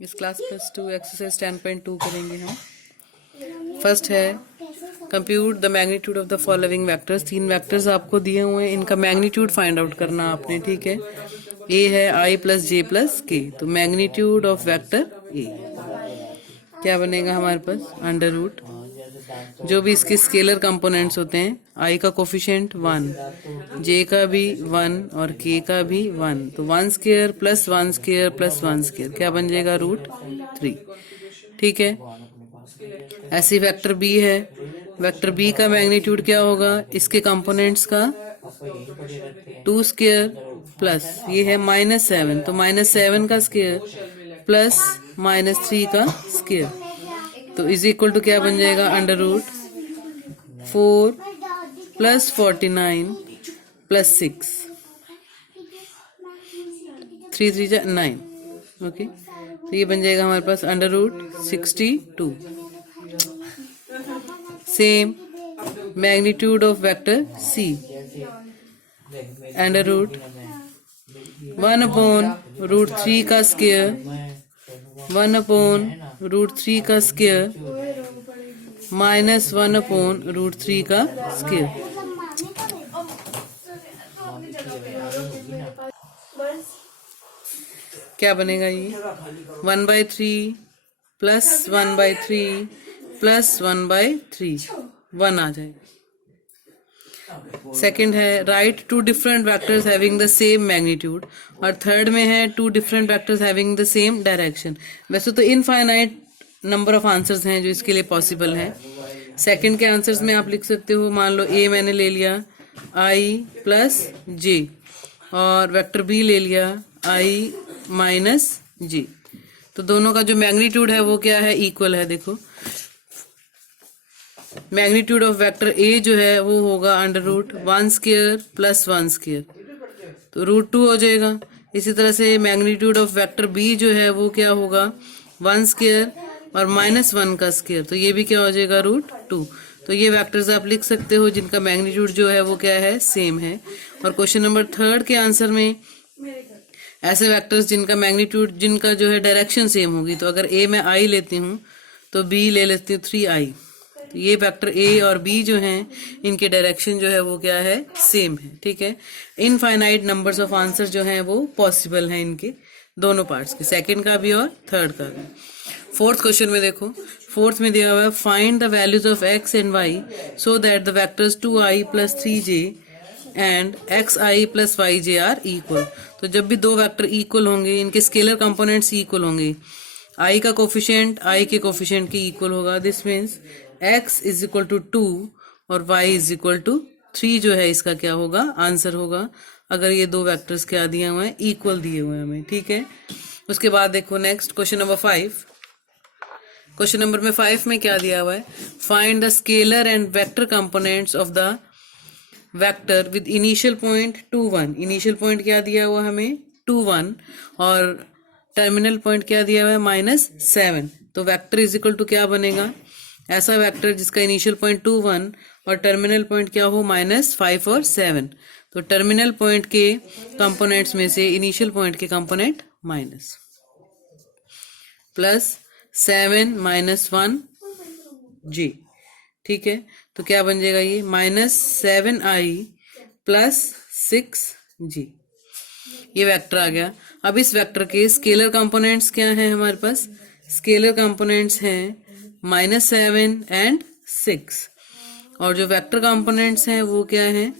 इस class +2 exercise 10.2 करेंगे हम। फर्स्ट है compute the magnitude of the following vectors. 3 vectors आपको दिए हुए हैं, इनका मैग्नीट्यूड फाइंड आउट करना आपने, ठीक है। ए है i + j + k, तो मैग्नीट्यूड ऑफ वेक्टर ए क्या बनेगा हमारे पास, √ जो भी इसके स्केलर कंपोनेंट्स होते हैं, i का कोफिशिएंट 1, j का भी 1 और k का भी 1, तो 1 स्क्वायर + 1 स्क्वायर + 1 स्क्वायर क्या बन जाएगा, √3, ठीक है। ऐसी वेक्टर b है, वेक्टर b का मैग्नीट्यूड क्या होगा, इसके कंपोनेंट्स का 2 स्क्वायर प्लस ये है -7, तो -7 का स्क्वायर प्लस -3 का स्क्वायर, तो इज इक्वल टू क्या बन जाएगा, √4 + 49 + 6, 3 3 जा 9, ओके। तो ये बन जाएगा हमारे पास √62। Same magnitude of vector c, √1/√3 का स्क्वायर, 1/√3 का स्क्वायर -1/√3 का स्क्वायर, क्या बनेगा ये 1/3 + 1/3 + 1/3, 1 आ जाएगा। सेकंड है right 2 different vectors having the same magnitude, और थर्ड में है 2 different vectors having the same direction. वैसे तो इनफाइनाइट नंबर ऑफ आंसर्स हैं जो इसके लिए पॉसिबल है। सेकंड के आंसर्स में आप लिख सकते हो, मान लो a मैंने ले लिया i + j और वेक्टर b ले लिया i - j, तो दोनों का जो मैग्नीट्यूड है वो क्या है, इक्वल है। देखो मैग्नीट्यूड ऑफ वेक्टर a जो है वो होगा √1 स्क्वायर + 1 स्क्वायर, तो √2 हो जाएगा। इसी तरह से मैग्नीट्यूड ऑफ वेक्टर b जो है वो क्या होगा, 1 स्क्वायर और -1 का स्क्वायर, तो ये भी क्या हो जाएगा, √2। तो ये वेक्टर्स आप लिख सकते हो जिनका मैग्नीट्यूड जो है वो क्या है, सेम है। और क्वेश्चन नंबर 3 के आंसर में ऐसे वेक्टर्स जिनका मैग्नीट्यूड, जिनका जो है डायरेक्शन सेम होगी, तो अगर a में i लेती हूँ तो b ले लेती हूँ 3i, तो ये वेक्टर a और b जो हैं इनके डायरेक्शन जो है वो क्या है, सेम है, ठीक है। इनफाइनाइट नंबर्स ऑफ आंसर जो हैं वो पॉसिबल हैं इनके दोनों पार्ट्स के, सेकंड का भी और थर्ड का भी। फोर्थ क्वेश्चन में देखो, फोर्थ में दिया हुआ है find the values of x and y so that the vectors 2i + 3j and xi + yj are equal. तो जब भी दो वेक्टर इक्वल होंगे, इनके स्केलर कंपोनेंट्स इक्वल होंगे, i का कोफिशिएंट i के कोफिशिएंट के इक्वल होगा, दिस मीन्स x = 2 और y = 3 जो है इसका क्या होगा, आंसर होगा, अगर ये दो वेक्टर्स क्या दिए हुए हैं, इक्वल दिए हुए हैं हमें, ठीक है। उसके बाद देखो next question number 5। Question number में 5 में क्या दिया हुआ है, find the scalar and vector components of the vector with initial point 2 1। Initial point क्या दिया हुआ हमें, 2 1, और टर्मिनल पॉइंट क्या दिया हुआ है, -7। तो वेक्टर = क्या बनेगा, ऐसा वेक्टर जिसका इनिशियल पॉइंट 2 1 और टर्मिनल पॉइंट क्या हो, -5 और 7। तो टर्मिनल पॉइंट के कंपोनेंट्स में से इनिशियल पॉइंट के कंपोनेंट माइनस, +7 - 1 j, ठीक है। तो क्या बन जाएगा ये, -7i + 6j, ये वेक्टर आ गया। अब इस वेक्टर के स्केलर कंपोनेंट्स क्या हैं हमारे पास, स्केलर कंपोनेंट्स हैं -7 एंड 6, और जो वेक्टर कंपोनेंट्स हैं वो क्या हैं,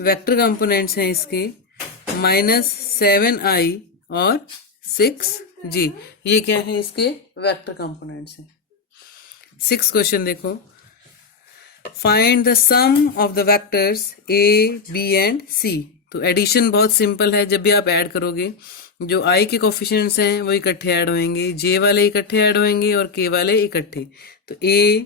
वेक्टर कंपोनेंट्स हैं इसके -7i और 6j, ये क्या है, इसके वेक्टर कंपोनेंट्स हैं। 6 क्वेश्चन देखो, find the sum of the vectors a b and c। तो एडिशन बहुत सिंपल है, जब भी आप ऐड करोगे जो i के कोफिशिएंट्स हैं वो इकट्ठे ऐड होंगे, j वाले इकट्ठे ऐड होंगे और k वाले इकट्ठे, तो a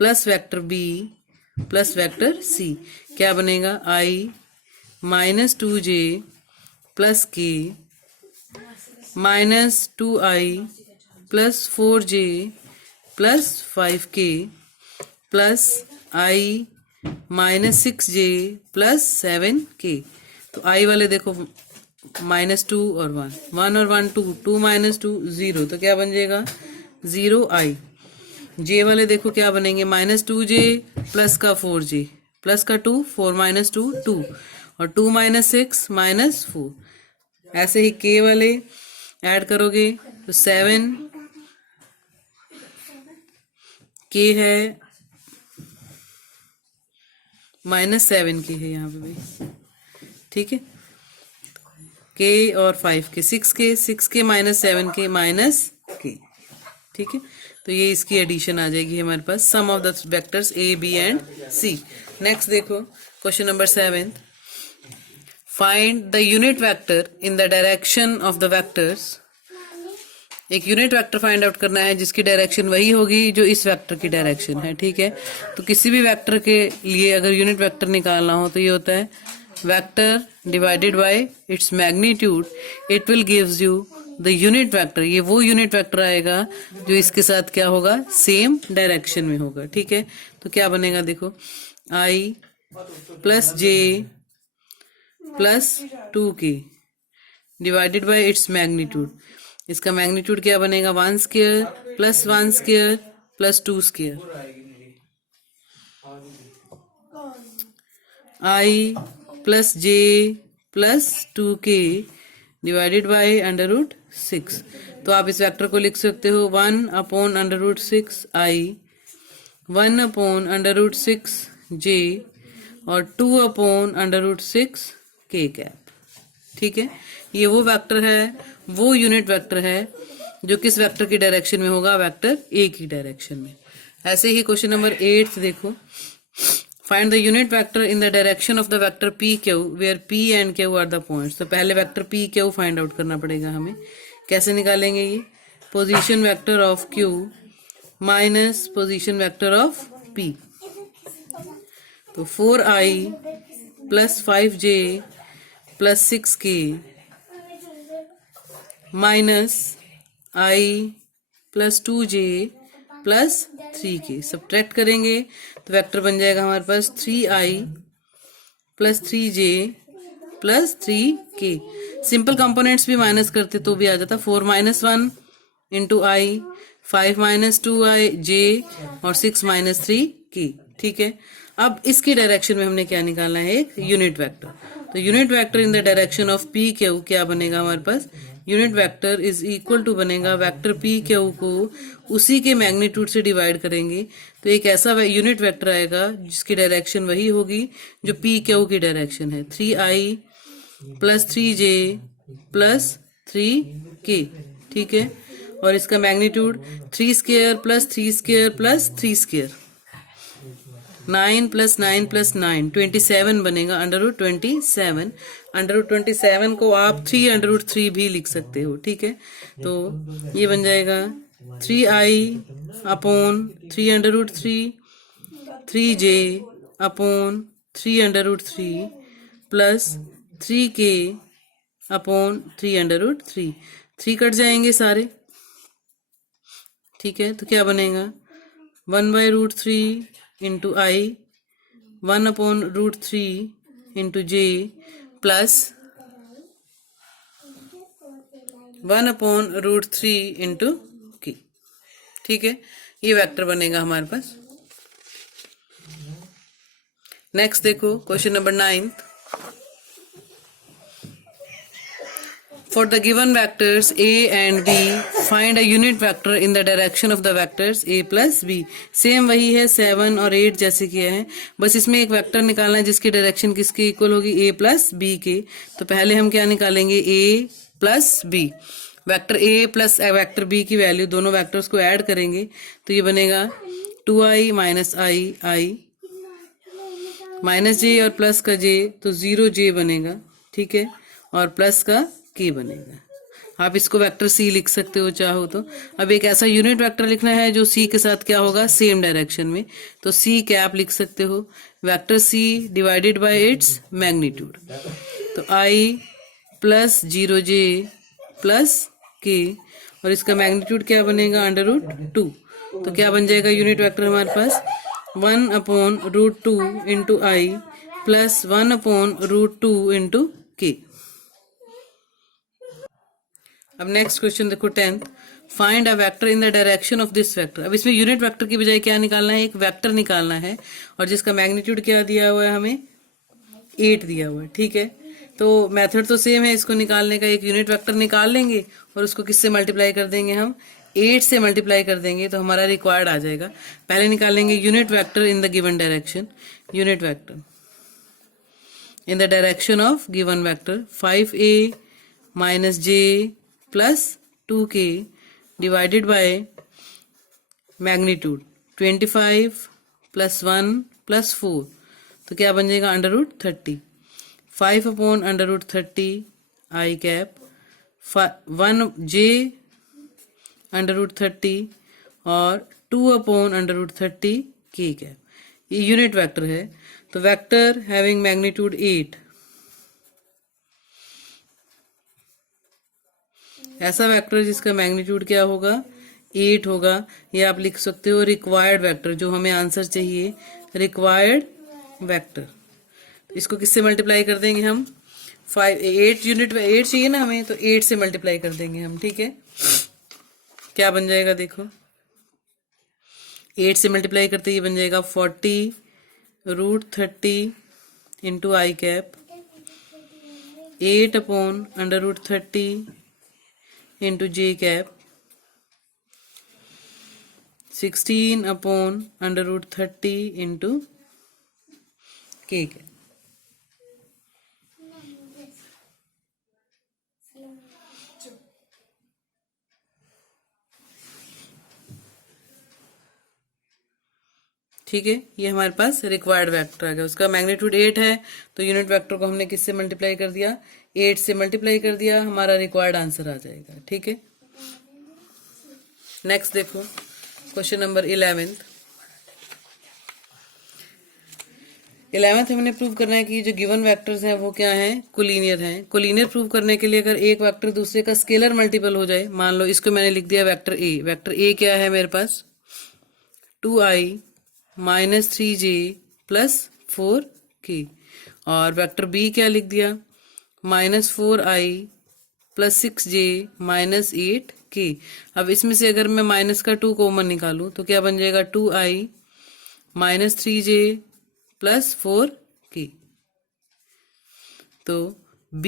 + vector b + vector c क्या बनेगा, i - 2j + k -2i + 4j + 5k + i -6j + 7k। तो i वाले देखो -2 और 1, 1 और 1 2, 2 - 2 0, तो क्या बन जाएगा 0i। जे वाले देखो क्या बनेंगे, -2j प्लस का 4j प्लस का 2, 4 - 2 2, और 2 - 6 -4। ऐसे ही के वाले ऐड करोगे तो 7 के है, -7 के है यहाँ पे भी, ठीक है। के और 5 के, 6 के, 6 के -7 के माइनस के, ठीक है। तो ये इसकी एडिशन आ जाएगी हमारे पास, sum of the vectors A B and C. Next देखो question number 7, find the unit vector in the direction of the vectors. एक यूनिट वेक्टर फाइंड आउट करना है जिसकी डायरेक्शन वही होगी जो इस वेक्टर की डायरेक्शन है, ठीक है। तो किसी भी वेक्टर के लिए अगर यूनिट वेक्टर निकालना हो तो ये होता है vector divided by its magnitude, it will gives you the unit vector. ये वो यूनिट वेक्टर आएगा जो इसके साथ क्या होगा, सेम डायरेक्शन में होगा, ठीक है। तो क्या बनेगा देखो, I plus J plus 2k divided by its magnitude. इसका मैग्नीट्यूड क्या बनेगा, 1 square plus 1 square plus 2 square, I plus J plus 2k divided by √6। तो आप इस वेक्टर को लिख सकते हो 1/√6 आई, 1/√6 जे और 2/√6 k कैप, ठीक है। ये वो वेक्टर है, वो यूनिट वेक्टर है जो किस वेक्टर की डायरेक्शन में होगा, वेक्टर ए की डायरेक्शन में। ऐसे ही क्वेश्चन नंबर 8 देखो, find the unit vector in the direction of the vector P Q where P and Q are the points. तो पहले vector P Q find out करना पड़ेगा हमें। कैसे निकालेंगे ये, position vector of Q minus position vector of P. तो 4i plus 5j plus 6k minus i plus 2j plus 3k, subtract करेंगे तो वेक्टर बन जाएगा हमारे पास 3i plus 3j plus 3k। Simple components भी माइनस करते तो भी आ जाता, 4 - 1 इंटू आई, 5 - 2i j और 6 - 3k, ठीक है। अब इसकी डायरेक्शन में हमने क्या निकालना है, एक यूनिट वेक्टर। तो unit vector in the direction of P Q क्या बनेगा हमारे पास, unit vector is equal to बनेगा वेक्टर पी क्यू को उसी के मैग्नीट्यूड से डिवाइड करेंगे तो एक ऐसा यूनिट वेक्टर आएगा जिसकी डायरेक्शन वही होगी जो पी क्यू की डायरेक्शन है, 3i plus 3j plus 3k, ठीक है। और इसका magnitude 3 square plus 3 square plus 3 square, 9 plus 9 plus 9 27 बनेगा, √27। √27 को आप 3√3 भी लिख सकते हो, ठीक है। तो ये बन जाएगा 3i upon 3√3, 3j upon 3√3 plus 3k upon 3√3। 3 cut जाएंगे सारे, ठीक है। तो क्या बनेगा 1/√3 इंटू आई, 1/√3 इंटू जे प्लस 1/√3 इंटू के, ठीक है। ये वेक्टर बनेगा हमारे पास। नेक्स्ट देखो question number 9, for the given vectors a and b find a unit vector in the direction of the vectors a plus b। Same वही है 7 और 8 जैसे किया है, बस इसमें एक वेक्टर निकालना है जिसकी डायरेक्शन किसके इक्वल होगी, a प्लस b के। तो पहले हम क्या निकालेंगे, a plus b। Vector a plus vector b की वैल्यू दोनों वेक्टर्स को ऐड करेंगे तो ये बनेगा 2i minus i minus j और प्लस का j तो 0j बनेगा, ठीक है। और प्लस का k बनेगा। आप इसको वेक्टर c लिख सकते हो चाहो तो। अब एक ऐसा यूनिट वेक्टर लिखना है जो c के साथ क्या होगा, सेम डायरेक्शन में, तो c कैप लिख सकते हो, vector c divided by its magnitude. तो i plus 0j plus k और इसका मैग्नीट्यूड क्या बनेगा, √2। तो क्या बन जाएगा यूनिट वेक्टर हमारे पास 1/√2 इंटू आई प्लस 1/√2 इंटू k। अब नेक्स्ट क्वेश्चन देखो 10th, find a vector in the direction of this vector. अब इसमें यूनिट वेक्टर की बजाय क्या निकालना है, एक वेक्टर निकालना है, और जिसका मैग्नीट्यूड क्या दिया हुआ है हमें, 8 दिया हुआ है। ठीक है, तो मेथड तो सेम है, इसको निकालने का एक यूनिट वेक्टर निकाल लेंगे और उसको किससे मल्टीप्लाई कर देंगे, हम 8 से मल्टीप्लाई कर देंगे तो हमारा रिक्वायर्ड आ जाएगा। पहले निकालेंगे unit vector in the given direction, unit vector in the direction of given vector 5a minus j plus 2k divided by magnitude 25 plus 1 plus 4, तो क्या बन जाएगा under root 30, 5 upon under root 30 i cap, 1 j under root 30 और 2 upon under root 30 k cap. ये unit vector है, तो vector having magnitude 8, ऐसा vector जिसका मैग्नीट्यूड क्या होगा, 8 होगा। ये आप लिख सकते हो रिक्वायर्ड वेक्टर, जो हमें आंसर चाहिए रिक्वायर्ड वेक्टर। तो इसको किससे मल्टीप्लाई कर देंगे हम, 8 यूनिट 8 चाहिए ना हमें, तो 8 से मल्टीप्लाई कर देंगे हम। ठीक है, क्या बन जाएगा देखो, 8 से मल्टीप्लाई करते ये बन जाएगा 40 root 30 into I cap, 8 upon under root 30 into J cap, 16 upon under root 30 into K cap. ठीक है, ये हमारे पास रिक्वायर्ड वेक्टर आ गया, उसका मैग्नीट्यूड 8 है, तो यूनिट वेक्टर को हमने किससे मल्टीप्लाई कर दिया, 8 से मल्टीप्लाई कर दिया, हमारा रिक्वायर्ड आंसर आ जाएगा। ठीक है, नेक्स्ट देखो क्वेश्चन नंबर 11th हमने प्रूव करना है कि जो गिवन वेक्टर्स हैं वो क्या हैं, कोलिनियर हैं। कोलिनियर प्रूव करने के लिए अगर एक वेक्टर दूसरे का स्केलर मल्टीपल हो जाए, मान लो इसको मैंने लिख दिया वेक्टर ए, वेक्टर ए क्या है मेरे पास, 2i minus 3j plus 4k, और वेक्टर बी क्या लिख दिया, minus 4i plus 6j minus 8k। अब इसमें से अगर मैं माइनस का 2 कॉमन निकालूं तो क्या बन जाएगा, 2i minus 3j plus 4k। तो b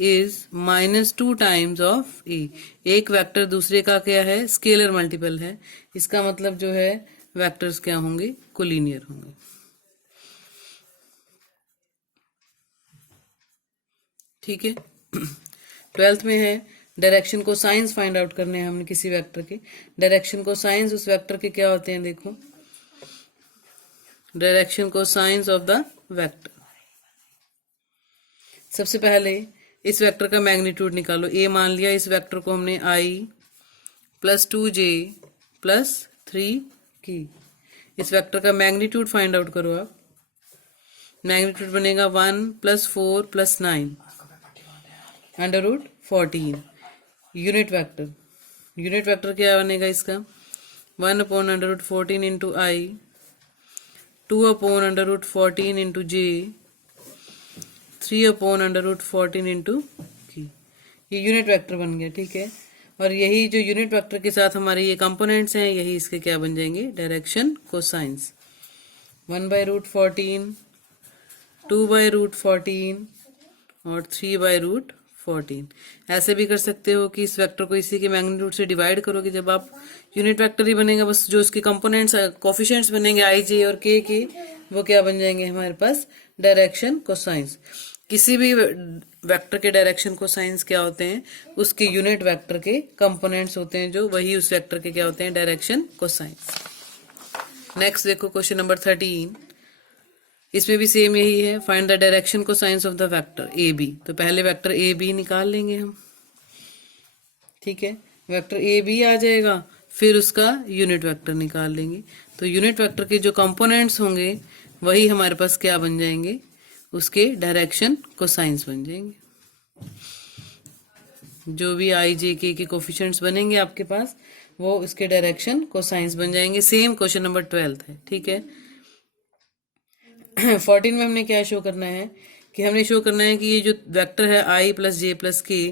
is minus 2 times of a। एक वेक्टर दूसरे का क्या है, स्केलर मल्टीपल है, इसका मतलब जो है वेक्टर्स क्या होंगे, कोलिनियर होंगे। ठीक है, 12th में है डायरेक्शन को साइंस फाइंड आउट करने हैं हमने किसी वेक्टर के। डायरेक्शन को साइंस उस वेक्टर के क्या होते हैं, देखो डायरेक्शन को साइंस ऑफ द वेक्टर। सबसे पहले इस वेक्टर का मैग्नीट्यूड निकालो, ए मान लिया, इस वेक्टर को हमने i plus 2j plus 3k। इस वेक्टर का मैग्नीट्यूड फाइंड आउट करो आप, मैग्नीट्यूड बनेगा 1 plus 4 plus 9 under root 14। Unit vector क्या बनेगा इसका, 1 upon under root 14 into i, 2 upon under root 14 into j, 3 upon under root 14 into k. ये unit vector बन गया। ठीक है, और यही जो यूनिट वेक्टर के साथ हमारे ये कंपोनेंट्स हैं, यही इसके क्या बन जाएंगे, direction cosines. 1 by root 14, 2 by root 14 और 3 बाय रूट 14। ऐसे भी कर सकते हो कि इस वेक्टर को इसी के मैग्नीट्यूड से डिवाइड करोगे, जब आप यूनिट वेक्टर ही बनेगा, बस जो उसके कंपोनेंट्स कोफिशिएंट्स बनेंगे आई जे और के वो क्या बन जाएंगे हमारे पास, डायरेक्शन कोसाइंस। किसी भी वेक्टर के डायरेक्शन कोसाइंस क्या होते हैं, उसके यूनिट वेक्टर के कंपोनेंट्स होते हैं, जो वही उस वेक्टर के क्या होते हैं, डायरेक्शन कोसाइंस। नेक्स्ट देखो क्वेश्चन नंबर 13, इसमें भी सेम यही है, find the direction cosines of the vector A B. तो पहले वेक्टर ए बी निकाल लेंगे हम। ठीक है, वेक्टर ए बी आ जाएगा, फिर उसका यूनिट वेक्टर निकाल लेंगे। तो यूनिट वेक्टर के जो कंपोनेंट्स होंगे वही हमारे पास क्या बन जाएंगे, उसके डायरेक्शन कोसाइंस बन जाएंगे। जो भी आई जे के कोफिशिएंट्स बनेंगे आपके पास, वो उसके डायरेक्शन कोसाइंस बन जाएंगे। सेम क्वेश्चन नंबर 12 है। ठीक है, 14 में हमने क्या शो करना है कि हमने शो करना है कि ये जो वेक्टर है i प्लस जे प्लस के,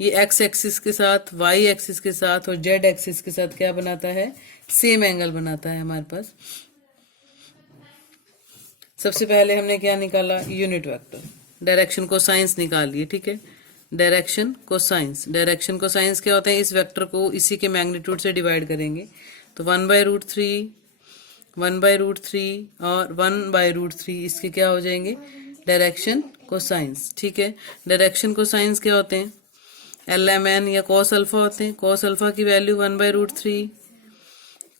ये x एक्सिस के साथ, y एक्सिस के साथ और z एक्सिस के साथ क्या बनाता है, सेम एंगल बनाता है हमारे पास। सबसे पहले हमने क्या निकाला, यूनिट वेक्टर, डायरेक्शन कोसाइंस निकाल लिए, ठीक है। डायरेक्शन कोसाइंस, डायरेक्शन कोसाइंस क्या होता है, इस वेक्टर को इसी के मैग्नीट्यूड से डिवाइड करेंगे, तो 1/√3 1/√3 और 1/√3 इसके क्या हो जाएंगे, डायरेक्शन कोसाइंस, ठीक है। डायरेक्शन कोसाइंस क्या होते हैं, LMN या कॉस अल्फा होते हैं। कॉस अल्फा की वैल्यू 1/√3,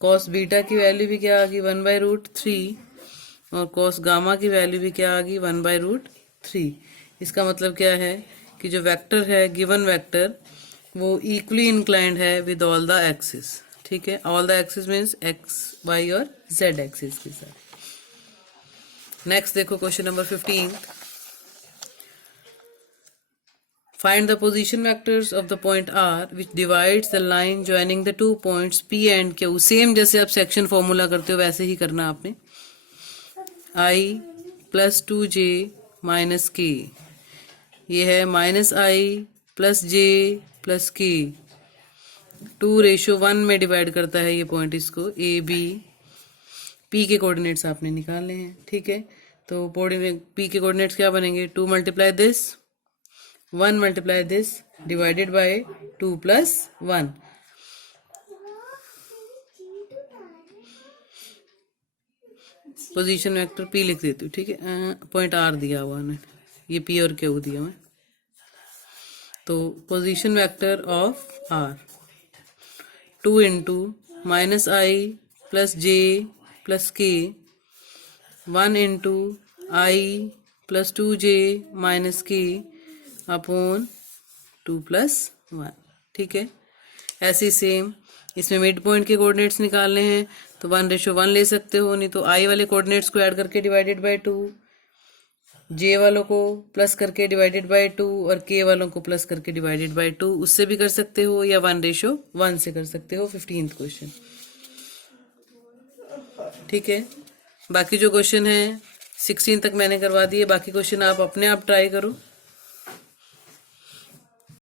कॉस बीटा की वैल्यू भी क्या आ गई 1/√3 और कॉस गामा की वैल्यू भी क्या आ गई 1/√3। इसका मतलब क्या है कि जो वेक्टर है, गिवन वेक्टर, वो इक्वली इंक्लाइंड है विद ऑल द एक्सिस, ठीक है। All the axis means X, Y और जेड एक्सिस के साथ। नेक्स्ट देखो question number 15। Find the position vectors of the point R which divides the line joining the two points P and Q। Same जैसे आप section formula करते हो वैसे ही करना आपने। I plus 2J minus K, ये है minus I plus J plus K, 2:1 में डिवाइड करता है ये पॉइंट इसको, A B। P के कोऑर्डिनेट्स आपने निकालने हैं, ठीक है। तो P के कोऑर्डिनेट्स क्या बनेंगे, 2 multiply this, 1 multiply this, divided by 2 plus 1। Position vector P लिख देती हूँ, ठीक है। पॉइंट R दिया हुआ है, ये P और Q दिया हुआ है। तो position vector of R 2 into minus I plus J plus K, 1 into I plus 2J minus K upon 2 plus 1, ठीक है। ऐसे सेम इसमें मिड पॉइंट के कोऑर्डिनेट्स निकालने हैं, तो 1:1 ले सकते हो, नहीं तो I वाले कोऑर्डिनेट्स को ऐड करके डिवाइडेड बाय 2, J वालों को प्लस करके डिवाइडेड बाय 2 और K वालों को प्लस करके डिवाइडेड बाय 2, उससे भी कर सकते हो या 1:1 से कर सकते हो। 15th क्वेश्चन, ठीक है। बाकी जो क्वेश्चन है 16 तक मैंने करवा दिए, बाकी क्वेश्चन आप अपने आप ट्राई करो।